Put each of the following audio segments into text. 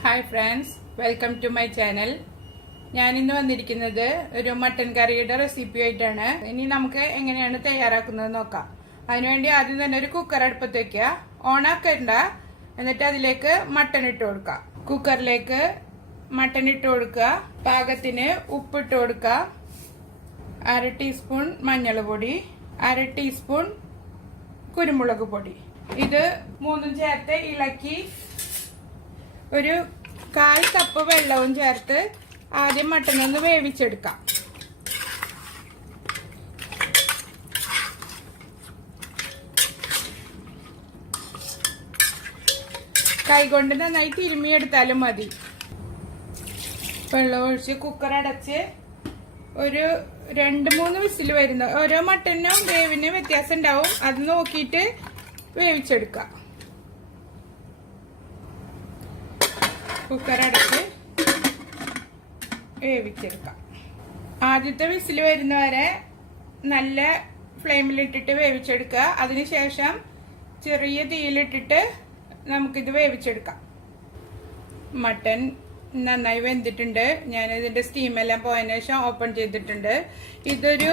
Hi friends, welcome to my channel. ഞാനിന്ന് വന്നിരിക്കുന്നത് ഒരു മട്ടൻ കറിയുടെ റെസിപ്പി ആയിട്ടാണ്. ഇനി നമുക്ക് എങ്ങനെയാണ് തയ്യാറാക്കുന്നത് നോക്കാം. അതിനുവേണ്ടി ആദ്യം തന്നെ ഒരു കുക്കർ അടുപ്പത്ത് വെക്കുക. ഓണാക്കണ്ട, എന്നിട്ട് അതിലേക്ക് മട്ടൻ ഇട്ട് കൊടുക്കുക. കുക്കറിലേക്ക് മട്ടൻ ഇട്ട് കൊടുക്കുക. പാകത്തിന് ഉപ്പിട്ട് കൊടുക്കുക. 1/2 ടീസ്പൂൺ മഞ്ഞൾ പൊടി, 1/2 ടീസ്പൂൺ കുരുമുളക് പൊടി. ഇത് മൂന്നും ചേർത്ത് ഇളക്കി ഒരു 1/4 കപ്പ് വെള്ളവും ചേർത്ത് ആദ്യം മട്ടൻ ഒന്ന് വേവിച്ചെടുക്കാം. കൈകൊണ്ട് നന്നായി തിരുമ്മിയെടുത്താലും മതി. വെള്ളം ഒഴിച്ച് കുക്കർ അടച്ച് ഒരു 2-3 വിസിൽ വരുന്ന ഓരോ മട്ടനും വേവിന് വ്യത്യാസം ഉണ്ടാവും. അത് നോക്കിയിട്ട് വേവിച്ചെടുക്കാം. കുക്കർ അടച്ച് വേവിച്ചെടുക്കാം. ആദ്യത്തെ വിസിൽ വരുന്നവരെ നല്ല ഫ്ലെയിമിലിട്ടിട്ട് വേവിച്ചെടുക്കുക. അതിനുശേഷം ചെറിയ തീയിലിട്ടിട്ട് നമുക്കിത് വേവിച്ചെടുക്കാം. മട്ടൻ നന്നായി വെന്തിട്ടുണ്ട്. ഞാനിതിന്റെ സ്റ്റീമെല്ലാം പോയതിനു ശേഷം ഓപ്പൺ ചെയ്തിട്ടുണ്ട്. ഇതൊരു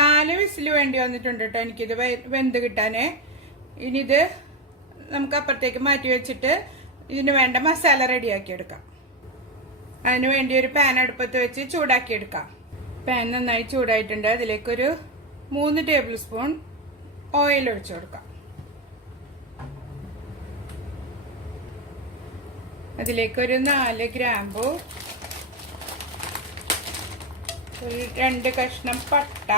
4 വിസിൽ വേണ്ടി വന്നിട്ടുണ്ട് കേട്ടോ എനിക്കിത് വെന്ത് കിട്ടാന്. ഇനി ഇത് നമുക്ക് അപ്പുറത്തേക്ക് മാറ്റി വെച്ചിട്ട് ഇതിന് വേണ്ട മസാല റെഡിയാക്കി എടുക്കാം. അതിനു വേണ്ടി ഒരു പാൻ അടുപ്പത്ത് വെച്ച് ചൂടാക്കി എടുക്കാം. പാൻ നന്നായി ചൂടായിട്ടുണ്ട്. അതിലേക്കൊരു 3 ടേബിൾ സ്പൂൺ ഓയിൽ ഒഴിച്ചു കൊടുക്കാം. അതിലേക്കൊരു 4 ഗ്രാമ്പു, ഒരു 2 കഷ്ണം പട്ട,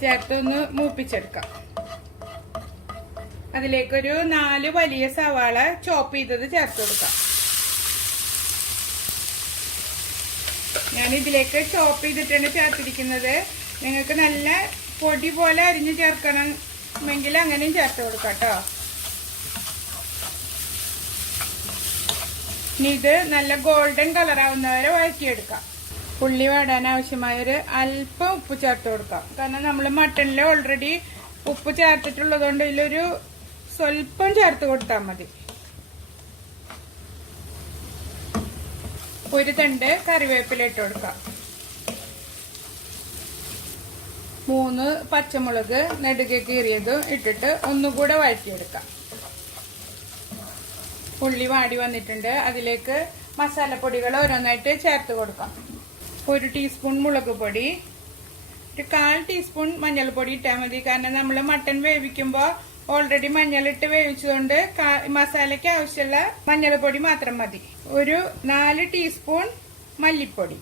ചേർത്ത് ഒന്ന് മൂപ്പിച്ചെടുക്കാം. അതിലേക്കൊരു 4 വലിയ സവാള ചോപ്പ് ചെയ്തത് ചേർത്ത് കൊടുക്കാം. ഞാൻ ഇതിലേക്ക് ചോപ്പ് ചെയ്തിട്ടാണ് ചേർത്തിരിക്കുന്നത്. നിങ്ങൾക്ക് നല്ല പൊടി പോലെ അരിഞ്ഞ് ചേർക്കണമെങ്കിൽ അങ്ങനെയും ചേർത്ത് കൊടുക്കാം കേട്ടോ. ഇനി ഇത് നല്ല ഗോൾഡൻ കളർ ആവുന്നവരെ വഴറ്റിയെടുക്കാം. ഉള്ളി വാടാൻ ആവശ്യമായൊരു അല്പം ഉപ്പ് ചേർത്ത് കൊടുക്കാം. കാരണം നമ്മൾ മട്ടനിൽ ഓൾറെഡി ഉപ്പ് ചേർത്തിട്ടുള്ളത് കൊണ്ട് ഇതിലൊരു സ്വല്പം ചേർത്ത് കൊടുത്താൽ മതി. ഒരു തണ്ട് കറിവേപ്പില ഇട്ട് കൊടുക്കാം. 3 പച്ചമുളക് നെടുകെ കീറിയതും ഇട്ടിട്ട് ഒന്നുകൂടെ വഴറ്റിയെടുക്കാം. ഉള്ളി വാടി വന്നിട്ടുണ്ട്. അതിലേക്ക് മസാലപ്പൊടികൾ ഓരോന്നായിട്ട് ചേർത്ത് കൊടുക്കാം. 1 ടീസ്പൂൺ മുളക് പൊടി, ഒരു 1/4 ടീസ്പൂൺ മഞ്ഞൾപ്പൊടി ഇട്ടാൽ മതി. കാരണം നമ്മൾ മട്ടൻ വേവിക്കുമ്പോൾ ഓൾറെഡി മഞ്ഞളിട്ട് വേവിച്ചതുകൊണ്ട് മസാലയ്ക്ക് ആവശ്യമുള്ള മഞ്ഞൾപ്പൊടി മാത്രം മതി. ഒരു 4 ടീസ്പൂൺ മല്ലിപ്പൊടി,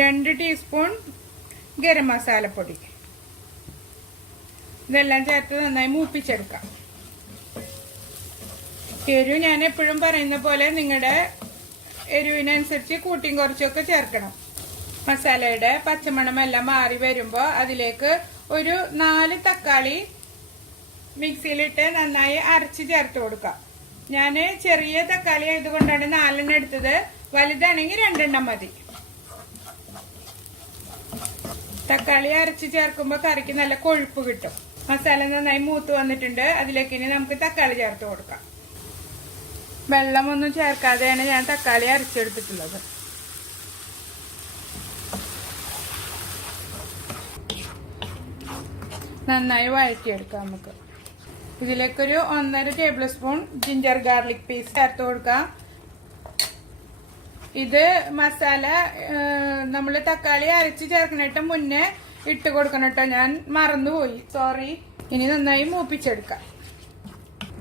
രണ്ട് ടീസ്പൂൺ ഗരം മസാലപ്പൊടി. ഇതെല്ലാം ചേർത്ത് നന്നായി മൂപ്പിച്ചെടുക്കാം. എരിവ് ഞാൻ എപ്പോഴും പറയുന്ന പോലെ നിങ്ങളുടെ എരിവിനനുസരിച്ച് കൂട്ടിയും കുറച്ചൊക്കെ ചേർക്കണം. മസാലയുടെ പച്ചമണമെല്ലാം മാറി വരുമ്പോൾ അതിലേക്ക് ഒരു 4 തക്കാളി മിക്സിയിലിട്ട് നന്നായി അരച്ച് ചേർത്ത് കൊടുക്കാം. ഞാൻ ചെറിയ തക്കാളി ആയതുകൊണ്ടാണ് 4 എടുത്തത്. വലുതാണെങ്കിൽ 2 മതി. തക്കാളി അരച്ച് ചേർക്കുമ്പോൾ കറിക്ക് നല്ല കൊഴുപ്പ് കിട്ടും. മസാല നന്നായി മൂത്ത് വന്നിട്ടുണ്ട്. അതിലേക്ക് ഇനി നമുക്ക് തക്കാളി ചേർത്ത് കൊടുക്കാം. വെള്ളമൊന്നും ചേർക്കാതെയാണ് ഞാൻ തക്കാളി അരച്ചെടുത്തിട്ടുള്ളത്. നന്നായി വഴറ്റിയെടുക്കാം. നമുക്ക് ഇതിലേക്കൊരു 1.5 table spoon ginger garlic paste ചേർത്ത് കൊടുക്കാം. ഇത് മസാല നമ്മൾ തക്കാളി അരച്ച് ചേർക്കണിട്ട് മുന്നേ ഇട്ട് കൊടുക്കണം കേട്ടോ. ഞാൻ മറന്നുപോയി, സോറി. ഇനി നന്നായി മൂപ്പിച്ചെടുക്കാം.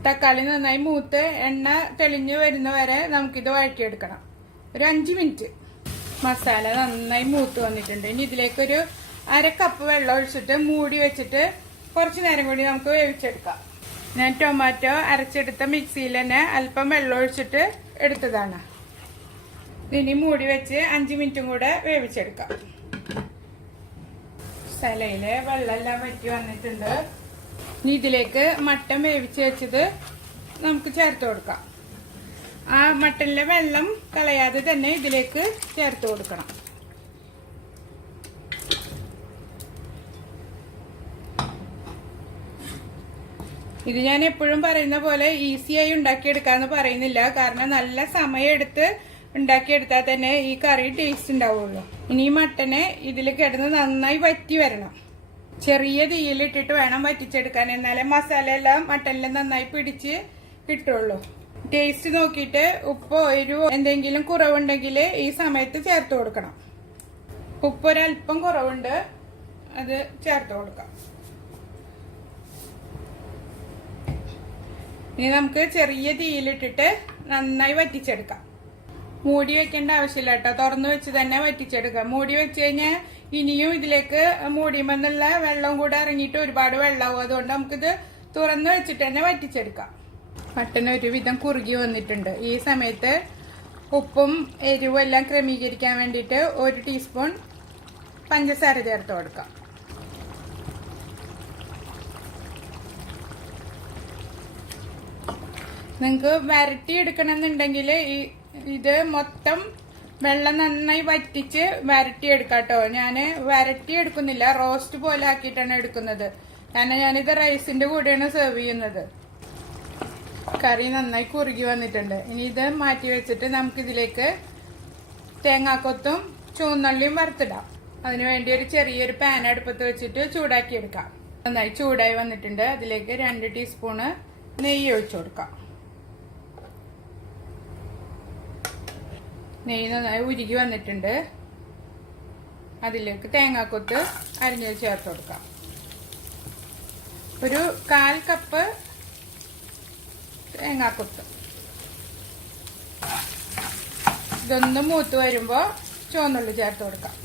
തക്കാളി നന്നായി മൂത്ത് എണ്ണ തെളിഞ്ഞു വരുന്നവരെ നമുക്കിത് വഴറ്റിയെടുക്കണം. ഒരു 5 മിനിറ്റ്. മസാല നന്നായി മൂത്ത് വന്നിട്ടുണ്ട്. ഇനി ഇതിലേക്കൊരു 1/2 കപ്പ് വെള്ളം ഒഴിച്ചിട്ട് മൂടി വെച്ചിട്ട് കുറച്ച് നേരം കൂടി നമുക്ക് വേവിച്ചെടുക്കാം. ഞാൻ ടൊമാറ്റോ അരച്ചെടുത്ത മിക്സിയിൽ തന്നെ അല്പം വെള്ളം ഒഴിച്ചിട്ട് എടുത്തതാണ്. ഇനി മൂടി വെച്ച് 5 മിനിറ്റും കൂടെ വേവിച്ചെടുക്കാം. മസാലയിലെ വെള്ളമെല്ലാം വറ്റി വന്നിട്ടുണ്ട്. ഇനി ഇതിലേക്ക് മട്ടൻ വേവിച്ച് വെച്ചത് നമുക്ക് ചേർത്ത് കൊടുക്കാം. ആ മട്ടനിലെ വെള്ളം കളയാതെ തന്നെ ഇതിലേക്ക് ചേർത്ത് കൊടുക്കണം. ഇത് ഞാൻ എപ്പോഴും പറയുന്ന പോലെ ഈസിയായി ഉണ്ടാക്കിയെടുക്കാന്ന് പറയുന്നില്ല. കാരണം നല്ല സമയമെടുത്ത് ഉണ്ടാക്കിയെടുത്താൽ തന്നെ ഈ കറി ടേസ്റ്റ് ഉണ്ടാവുള്ളൂ. ഇനി ഈ മട്ടനെ ഇതിൽ കിടന്ന് നന്നായി വറ്റി വരണം. ചെറിയ തീയിലിട്ടിട്ട് വേണം വറ്റിച്ചെടുക്കാൻ. എന്നാലേ മസാല എല്ലാം മട്ടനിൽ നന്നായി പിടിച്ച് കിട്ടുള്ളൂ. ടേസ്റ്റ് നോക്കിയിട്ട് ഉപ്പോ എരിവോ എന്തെങ്കിലും കുറവുണ്ടെങ്കിൽ ഈ സമയത്ത് ചേർത്ത് കൊടുക്കണം. ഉപ്പ് ഒരല്പം കുറവുണ്ട്, അത് ചേർത്ത് കൊടുക്കാം. ഇനി നമുക്ക് ചെറിയ തീയിലിട്ടിട്ട് നന്നായി വറ്റിച്ചെടുക്കാം. മൂടി വെക്കേണ്ട ആവശ്യമില്ല കേട്ടോ, തുറന്നു വെച്ച് തന്നെ വറ്റിച്ചെടുക്കാം. മൂടി വെച്ച് കഴിഞ്ഞാൽ ഇനിയും ഇതിലേക്ക് മൂടിയുമെന്നുള്ള വെള്ളം കൂടെ ഇറങ്ങിയിട്ട് ഒരുപാട് വെള്ളമാവും. അതുകൊണ്ട് നമുക്കിത് തുറന്നു വെച്ചിട്ട് തന്നെ വറ്റിച്ചെടുക്കാം. മട്ടൻ ഒരുവിധം കുറുകി വന്നിട്ടുണ്ട്. ഈ സമയത്ത് ഉപ്പും എരിവും എല്ലാം ക്രമീകരിക്കാൻ വേണ്ടിയിട്ട് 1 ടീസ്പൂൺ പഞ്ചസാര ചേർത്ത് കൊടുക്കാം. നിങ്ങൾക്ക് വരട്ടി എടുക്കണമെന്നുണ്ടെങ്കിൽ ഇത് മൊത്തം വെള്ളം നന്നായി വറ്റിച്ച് വരട്ടി എടുക്കാം കേട്ടോ. ഞാൻ വരട്ടി എടുക്കുന്നില്ല, റോസ്റ്റ് പോലെ ആക്കിയിട്ടാണ് എടുക്കുന്നത്. കാരണം ഞാനിത് റൈസിന്റെ കൂടെയാണ് സെർവ് ചെയ്യുന്നത്. കറി നന്നായി കുറുകി വന്നിട്ടുണ്ട്. ഇനി ഇത് മാറ്റി വെച്ചിട്ട് നമുക്കിതിലേക്ക് തേങ്ങാക്കൊത്തും ചുവന്നുള്ളിയും വറുത്തിടാം. അതിനുവേണ്ടി ഒരു ചെറിയൊരു പാൻ അടുപ്പത്ത് വെച്ചിട്ട് ചൂടാക്കിയെടുക്കാം. നന്നായി ചൂടായി വന്നിട്ടുണ്ട്. അതിലേക്ക് 2 ടീസ്പൂണ് നെയ്യ് ഒഴിച്ചു കൊടുക്കാം. നെയ്യ് നന്നായി ഉരുകി വന്നിട്ടുണ്ട്. അതിലേക്ക് തേങ്ങാക്കൊത്ത് അരിഞ്ഞത് ചേർത്ത് കൊടുക്കാം. ഒരു 1/4 കപ്പ് തേങ്ങാക്കൊത്ത്. ഇതൊന്ന് മൂത്ത് വരുമ്പോൾ ചുവന്നുള്ളി ചേർത്ത് കൊടുക്കാം.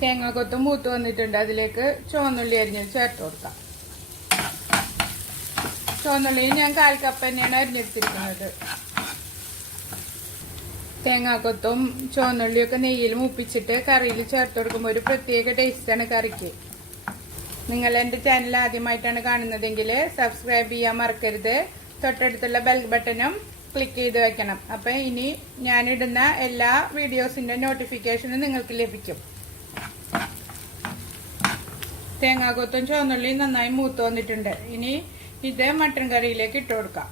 തേങ്ങാക്കൊത്ത് മൂത്ത് വന്നിട്ടുണ്ട്. അതിലേക്ക് ചുവന്നുള്ളി അരിഞ്ഞത് ചേർത്ത് കൊടുക്കാം. ചുവന്നുള്ളി ഞാൻ 1/4 കപ്പ് തന്നെയാണ് അരിഞ്ഞെടുത്തിരിക്കുന്നത്. തേങ്ങാക്കൊത്തും ചുവന്നുള്ളിയൊക്കെ നെയ്യിൽ മൂപ്പിച്ചിട്ട് കറിയിൽ ചേർത്ത് കൊടുക്കുമ്പോൾ ഒരു പ്രത്യേക ടേസ്റ്റാണ് കറിക്ക്. നിങ്ങൾ എൻ്റെ ചാനൽ ആദ്യമായിട്ടാണ് കാണുന്നതെങ്കിൽ സബ്സ്ക്രൈബ് ചെയ്യാൻ മറക്കരുത്. തൊട്ടടുത്തുള്ള ബെൽ ബട്ടണും ക്ലിക്ക് ചെയ്ത് വെക്കണം. അപ്പം ഇനി ഞാനിടുന്ന എല്ലാ വീഡിയോസിൻ്റെ നോട്ടിഫിക്കേഷനും നിങ്ങൾക്ക് ലഭിക്കും. തേങ്ങാക്കൊത്തും ചുവന്നുള്ളിയും നന്നായി മൂത്ത് വന്നിട്ടുണ്ട്. ഇനി ഇത് മട്ടൻ കറിയിലേക്ക് ഇട്ട് കൊടുക്കാം.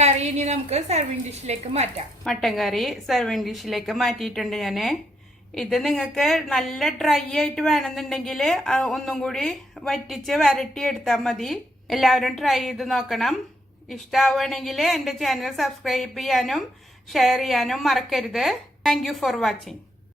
കറി ഇനി നമുക്ക് സർവിങ് ഡിഷിലേക്ക് മാറ്റാം. മട്ടൻ കറി സർവിങ് ഡിഷിലേക്ക് മാറ്റിയിട്ടുണ്ട് ഞാൻ. ഇത് നിങ്ങൾക്ക് നല്ല ഡ്രൈ ആയിട്ട് വേണമെന്നുണ്ടെങ്കിൽ ഒന്നും കൂടി വറ്റിച്ച് വരട്ടി എടുത്താൽ മതി. എല്ലാവരും ട്രൈ ചെയ്ത് നോക്കണം. ഇഷ്ടമാവുകയാണെങ്കിൽ എൻ്റെ ചാനൽ സബ്സ്ക്രൈബ് ചെയ്യാനും ഷെയർ ചെയ്യാനും മറക്കരുത്. Thank you for watching.